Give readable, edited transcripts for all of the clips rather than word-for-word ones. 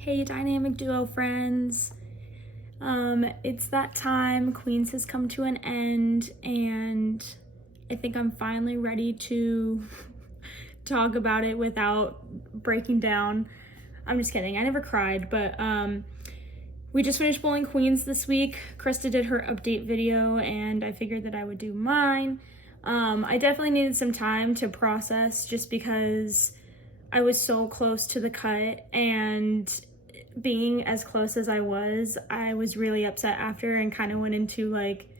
Hey, dynamic duo friends. It's that time. Queens has come to an end, and I think I'm finally ready to talk about it without breaking down. I'm just kidding. I never cried, but we just finished bowling Queens this week. Krista did her update video, and I figured that I would do mine. I definitely needed some time to process just because I was so close to the cut, and being as close as I was really upset after and kind of went into like,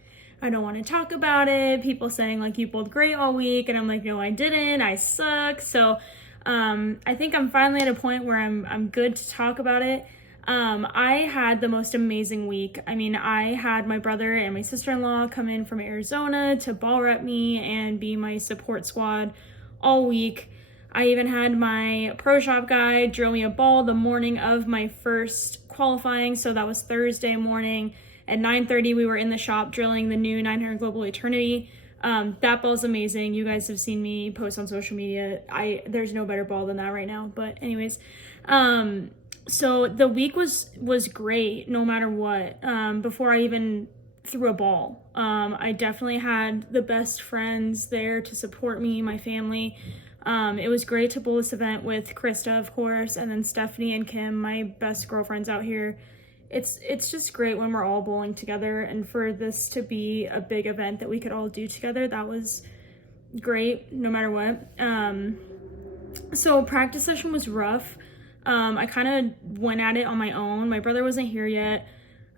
I don't want to talk about it. People saying like, you bowled great all week, and I'm like, no, I didn't. I suck. So I think I'm finally at a point where I'm good to talk about it. I had the most amazing week. I mean, I had my brother and my sister-in-law come in from Arizona to ball rep me and be my support squad all week. I even had my pro shop guy drill me a ball the morning of my first qualifying. So that was Thursday morning at 9:30. We were in the shop drilling the new 900 Global Eternity. That ball's amazing. You guys have seen me post on social media. There's no better ball than that right now. But anyways, so the week was great no matter what. Before I even threw a ball, I definitely had the best friends there to support me, my family. It was great to bowl this event with Krista, of course, and then Stephanie and Kim, my best girlfriends out here. It's just great when we're all bowling together, and for this to be a big event that we could all do together, that was great no matter what. So practice session was rough. I kind of went at it on my own. My brother wasn't here yet.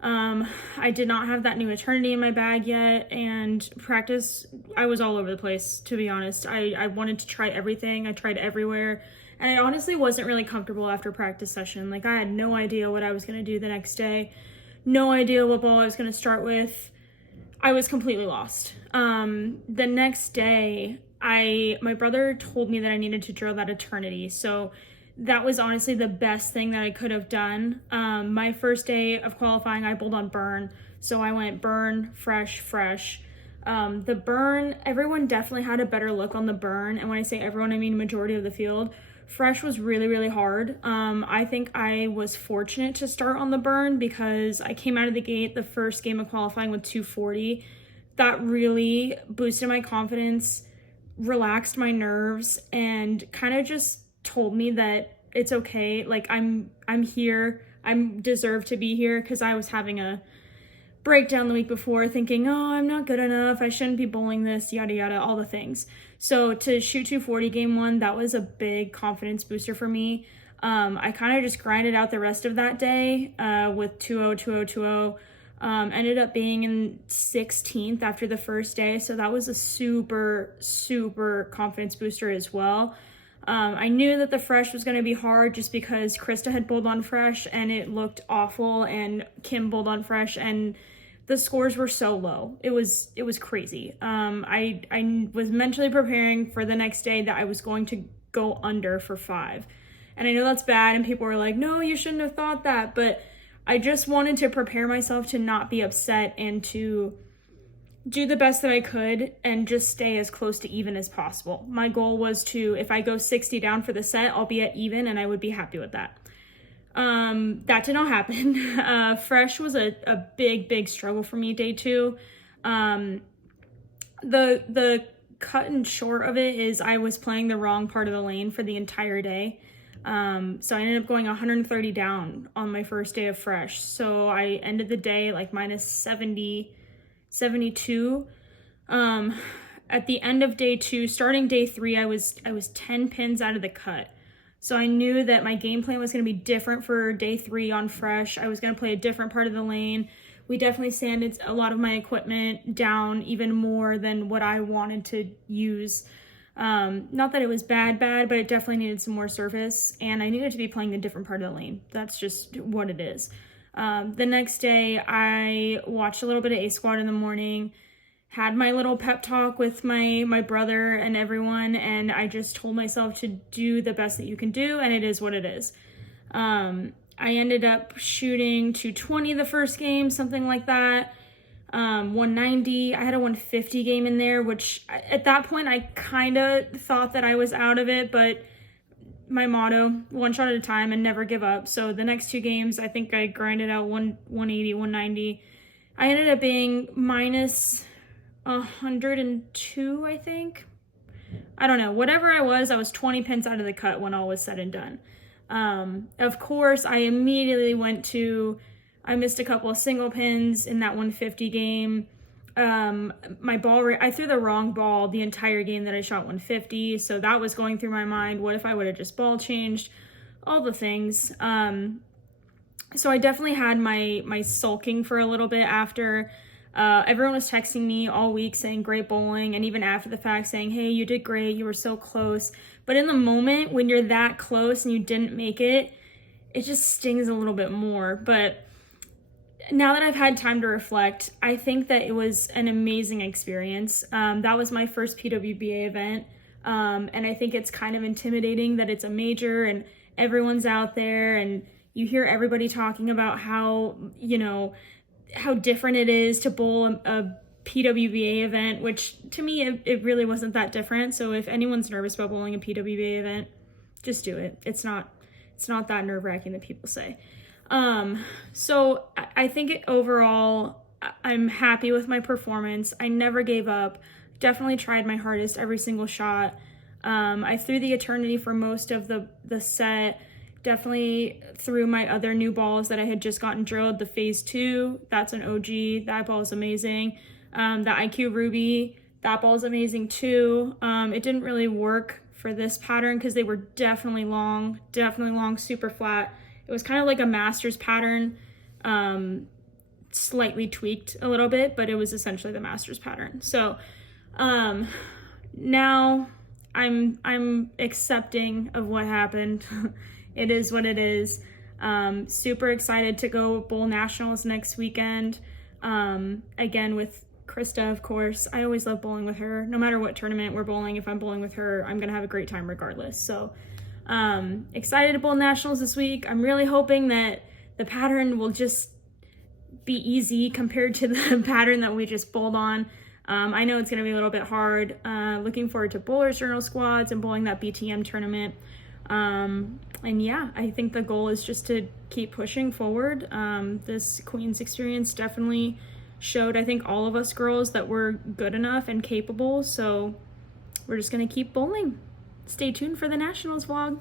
I did not have that new Eternity in my bag yet, and practice, I was all over the place, to be honest. I wanted to try everything. I tried everywhere, and I honestly wasn't really comfortable after practice session. Like, I had no idea what I was going to do the next day, no idea what ball I was going to start with. I was completely lost. The next day, my brother told me that I needed to drill that Eternity, so that was honestly the best thing that I could have done. My first day of qualifying, I bowled on burn. So I went burn, fresh, fresh. The burn, everyone definitely had a better look on the burn. And when I say everyone, I mean majority of the field. Fresh was really, really hard. I think I was fortunate to start on the burn because I came out of the gate the first game of qualifying with 240. That really boosted my confidence, relaxed my nerves, and kind of just told me that it's okay. Like, I'm here. I deserve to be here, because I was having a breakdown the week before thinking, oh, I'm not good enough. I shouldn't be bowling this, yada, yada, all the things. So to shoot 240 game one, that was a big confidence booster for me. I kind of just grinded out the rest of that day with 2-0, 2-0, 2-0. Ended up being in 16th after the first day. So that was a super, super confidence booster as well. I knew that the fresh was going to be hard just because Krista had bowled on fresh and it looked awful, and Kim bowled on fresh and the scores were so low. It was crazy. I was mentally preparing for the next day that I was going to go under for 5. And I know that's bad, and people were like, no, you shouldn't have thought that. But I just wanted to prepare myself to not be upset and to do the best that I could and just stay as close to even as possible. My goal was to, if I go 60 down for the set, I'll be at even, and I would be happy with that. That did not happen. Fresh was a big struggle for me day 2. The cut and short of it is I was playing the wrong part of the lane for the entire day. So I ended up going 130 down on my first day of fresh. So I ended the day like minus 70, 72. At the end of day 2, starting day 3, I was 10 pins out of the cut. So I knew that my game plan was going to be different for day 3 on fresh. I was going to play a different part of the lane. We definitely sanded a lot of my equipment down, even more than what I wanted to use. Not that it was bad, but it definitely needed some more surface, and I needed to be playing a different part of the lane. That's just what it is. The next day, I watched a little bit of A Squad in the morning, had my little pep talk with my brother and everyone, and I just told myself to do the best that you can do, and it is what it is. I ended up shooting 220 the first game, something like that. 190. I had a 150 game in there, which at that point I kind of thought that I was out of it, but my motto, one shot at a time and never give up. So the next 2 games, I think I grinded out 180, 190. I ended up being minus 102, I think. I don't know. Whatever I was 20 pins out of the cut when all was said and done. Of course, I immediately I missed a couple of single pins in that 150 game. My ball rate, I threw the wrong ball the entire game that I shot 150. So that was going through my mind. What if I would have just ball changed? All the things. So I definitely had my sulking for a little bit after. Everyone was texting me all week saying great bowling, and even after the fact saying, hey, you did great, you were so close. But in the moment when you're that close and you didn't make it, it just stings a little bit more. But now that I've had time to reflect, I think that it was an amazing experience. That was my first PWBA event. And I think it's kind of intimidating that it's a major and everyone's out there, and you hear everybody talking about how, how different it is to bowl a PWBA event, which to me, it really wasn't that different. So if anyone's nervous about bowling a PWBA event, just do it. It's not that nerve-wracking that people say. So I think overall, I'm happy with my performance. I never gave up. Definitely tried my hardest every single shot. I threw the eternity for most of the set. Definitely threw my other new balls that I had just gotten drilled. The phase 2, that's an OG. That ball is amazing. The IQ Ruby, that ball is amazing too. It didn't really work for this pattern because they were definitely long, super flat. It was kind of like a Masters pattern, slightly tweaked a little bit, but it was essentially the Masters pattern. So now I'm accepting of what happened. It is what it is. Super excited to go bowl nationals next weekend. Again, with Krista, of course. I always love bowling with her. No matter what tournament we're bowling, if I'm bowling with her, I'm going to have a great time regardless. So excited to bowl nationals this week. I'm really hoping that the pattern will just be easy compared to the pattern that we just bowled on. I know it's going to be a little bit hard. Looking forward to Bowlers Journal squads and bowling that BTM tournament. And yeah, I think the goal is just to keep pushing forward. This Queens experience definitely showed, I think, all of us girls that we're good enough and capable. So we're just going to keep bowling. Stay tuned for the Nationals vlog.